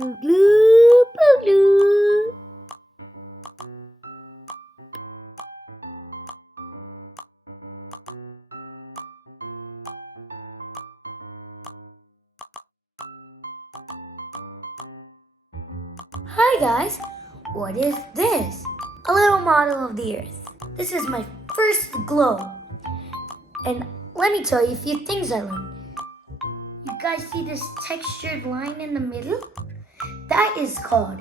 Kooglupooglu. Hi guys, what is this? A little model of the Earth. This is my first globe. And let me tell you a few things I learned. You guys see this textured line in the middle? That is called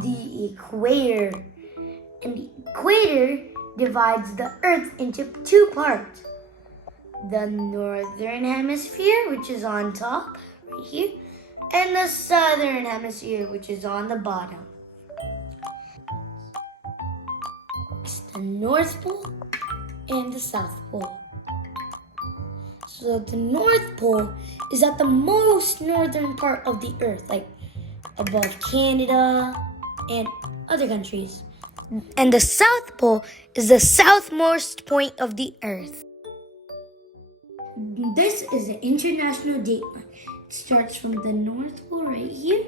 the equator. And the equator divides the Earth into two parts. The northern hemisphere, which is on top, right here, and the southern hemisphere, which is on the bottom. It's the North Pole and the South Pole. So the North Pole is at the most northern part of the Earth, like above Canada and other countries. And the South Pole is the southmost point of the Earth. This is the international date line. It starts from the North Pole right here,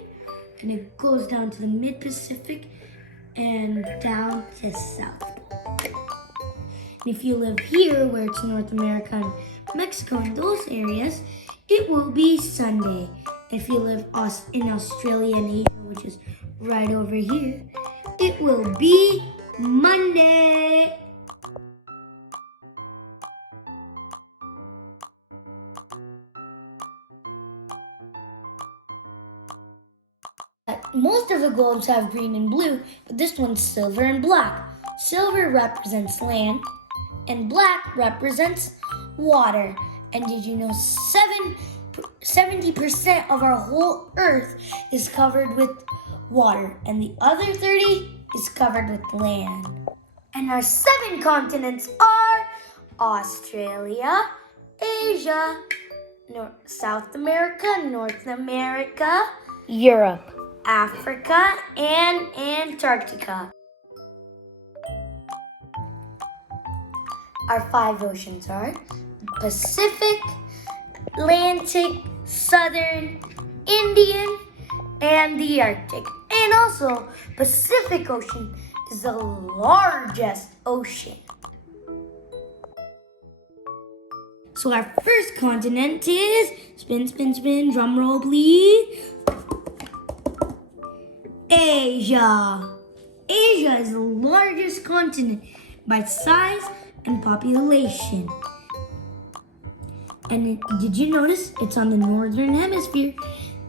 and it goes down to the mid-Pacific and down to South Pole. And if you live here, where it's North America and Mexico and those areas, it will be Sunday. If you live in Australia and Asia, which is right over here, it will be Monday. Most of the globes have green and blue, but this one's silver and black. Silver represents land, and black represents water. And did you know 70% of our whole Earth is covered with water, and the other 30 is covered with land. And our 7 continents are Australia, Asia, South America, North America, Europe, Africa, and Antarctica. Our 5 oceans are Pacific, Atlantic, Southern, Indian, and the Arctic. And also, Pacific Ocean is the largest ocean. So our first continent is, spin, spin, spin, drum roll please, Asia. Asia is the largest continent by size and population. And did you notice it's on the northern hemisphere?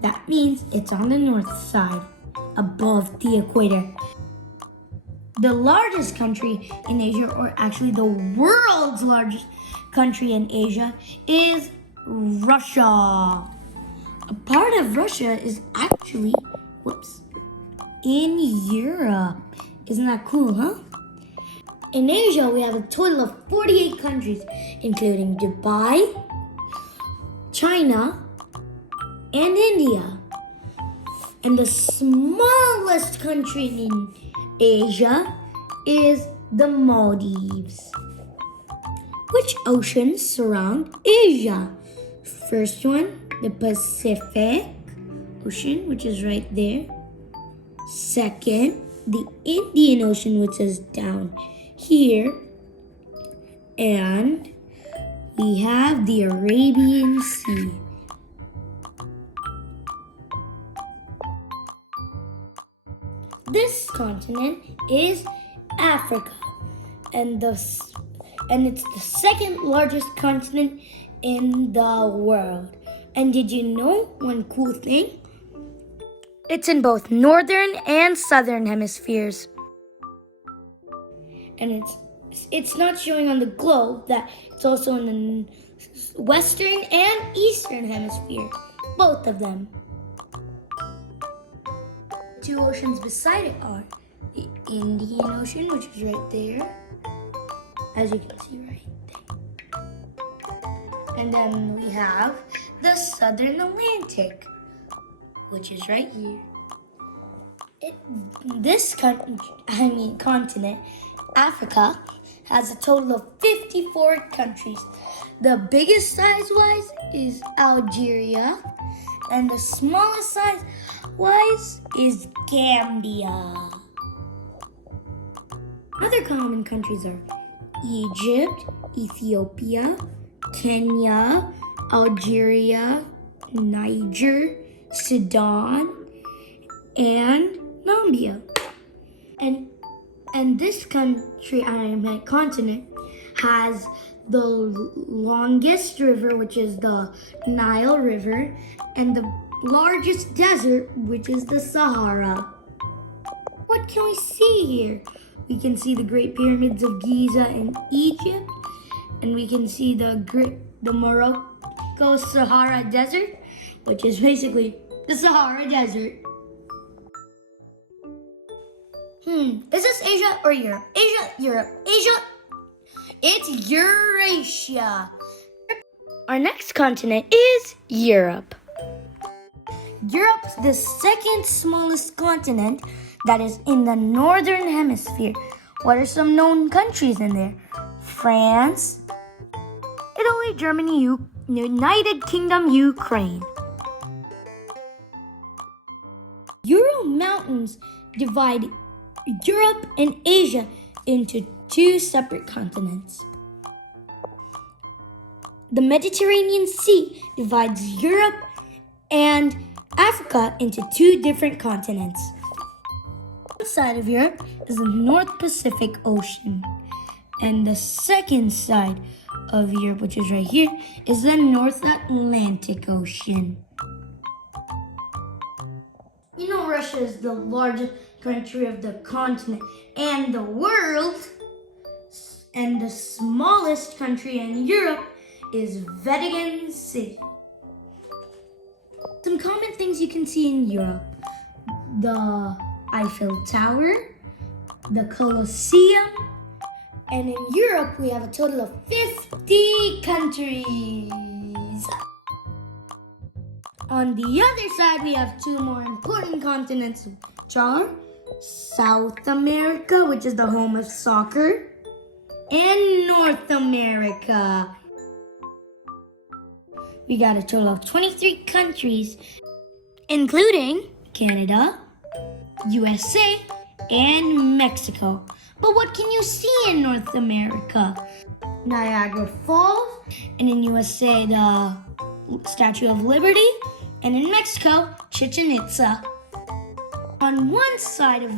That means it's on the north side, above the equator. The largest country in Asia, or actually the world's largest country in Asia, is Russia. A part of Russia is actually, in Europe. Isn't that cool, huh? In Asia, we have a total of 48 countries, including Dubai, China, and India. And the smallest country in Asia is the Maldives. Which oceans surround Asia? First one, the Pacific Ocean, which is right there. Second, the Indian Ocean, which is down here. And we have the Arabian Sea. This continent is Africa, and it's the second largest continent in the world. And did you know one cool thing? It's in both northern and southern hemispheres. And it's not showing on the globe that it's also in the western and eastern hemisphere, both of them. 2 oceans beside it are the Indian Ocean, which is right there, as you can see right there. And then we have the Southern Atlantic, which is right here. This continent, Africa, has a total of 54 countries. The biggest size-wise is Algeria, and the smallest size wise is Gambia. Other common countries are Egypt, Ethiopia, Kenya, Algeria, Niger, Sudan, and Namibia. And this country, continent, has the longest river, which is the Nile River, and the largest desert, which is the Sahara. What can we see here? We can see the Great Pyramids of Giza in Egypt, and we can see the Morocco Sahara Desert, which is basically the Sahara Desert. Is this Asia or Europe? Asia, Europe, Asia. It's Eurasia. Our next continent is Europe. Europe's the second smallest continent that is in the northern hemisphere. What are some known countries in there? France, Italy, Germany, United Kingdom, Ukraine. Ural Mountains divide Europe and Asia into two separate continents. The Mediterranean Sea divides Europe and Africa into two different continents. One side of Europe is the North Pacific Ocean, and the second side of Europe, which is right here, is the North Atlantic Ocean. You know, Russia is the largest country of the continent and the world, and the smallest country in Europe is Vatican City. Some common things you can see in Europe: the Eiffel Tower, the Colosseum, and in Europe we have a total of 50 countries. On the other side, we have two more important continents, which are South America, which is the home of soccer, and North America. We got a total of 23 countries, including Canada, USA, and Mexico. But what can you see in North America? Niagara Falls, and in USA, the Statue of Liberty, and in Mexico, Chichen Itza. On one side of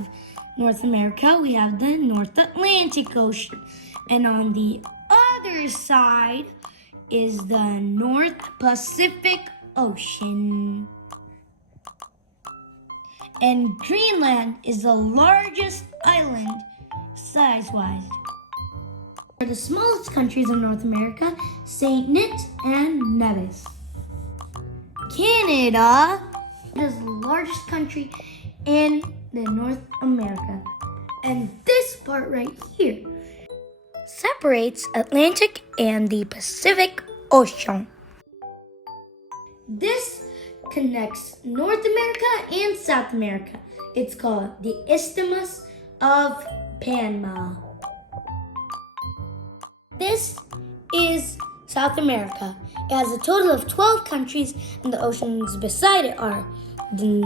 North America, we have the North Atlantic Ocean, and on the other side is the North Pacific Ocean. And Greenland is the largest island size-wise. For the smallest countries in North America, St. Kitts and Nevis. Canada is the largest country in North America. And this part right here separates Atlantic and the Pacific Ocean. This connects North America and South America. It's called the Isthmus of Panama. This is South America. It has a total of 12 countries, and the oceans beside it are the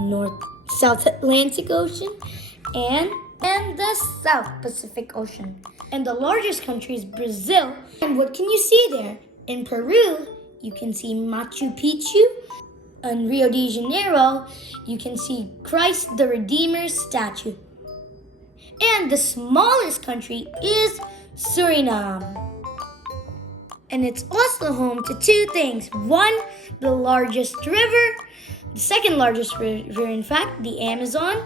South Atlantic Ocean and the South Pacific Ocean. And the largest country is Brazil. And what can you see there? In Peru, you can see Machu Picchu. In Rio de Janeiro, you can see Christ the Redeemer's statue. And the smallest country is Suriname. And it's also home to two things. One, the largest river, the second largest river, in fact, the Amazon.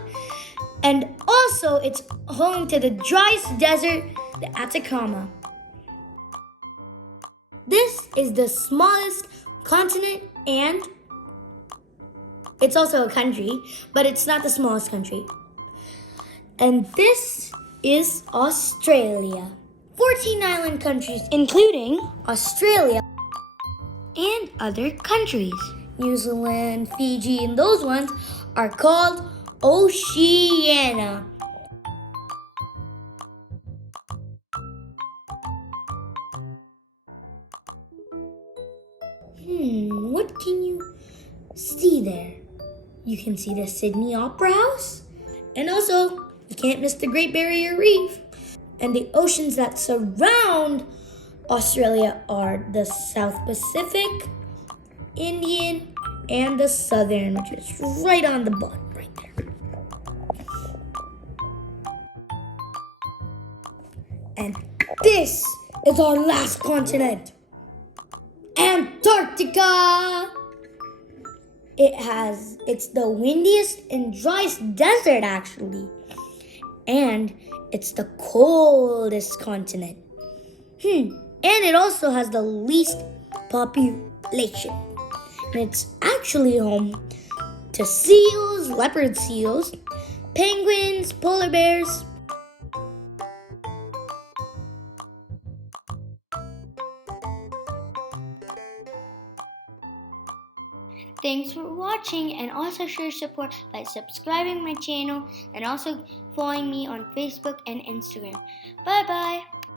And also, it's home to the driest desert, the Atacama. This is the smallest continent, and it's also a country, but it's not the smallest country. And this is Australia. 14 island countries, including Australia and other countries. New Zealand, Fiji, and those ones are called Oceania. What can you see there? you can see the Sydney Opera House. And also, you can't miss the Great Barrier Reef. And the oceans that surround Australia are the South Pacific, Indian, and the Southern, which is right on the bottom, right there. And this is our last continent, Antarctica. It's the windiest and driest desert actually. And it's the coldest continent. And it also has the least population. And it's actually home to seals, leopard seals, penguins, polar bears. Thanks for watching, and also show your support by subscribing my channel and also following me on Facebook and Instagram. Bye bye.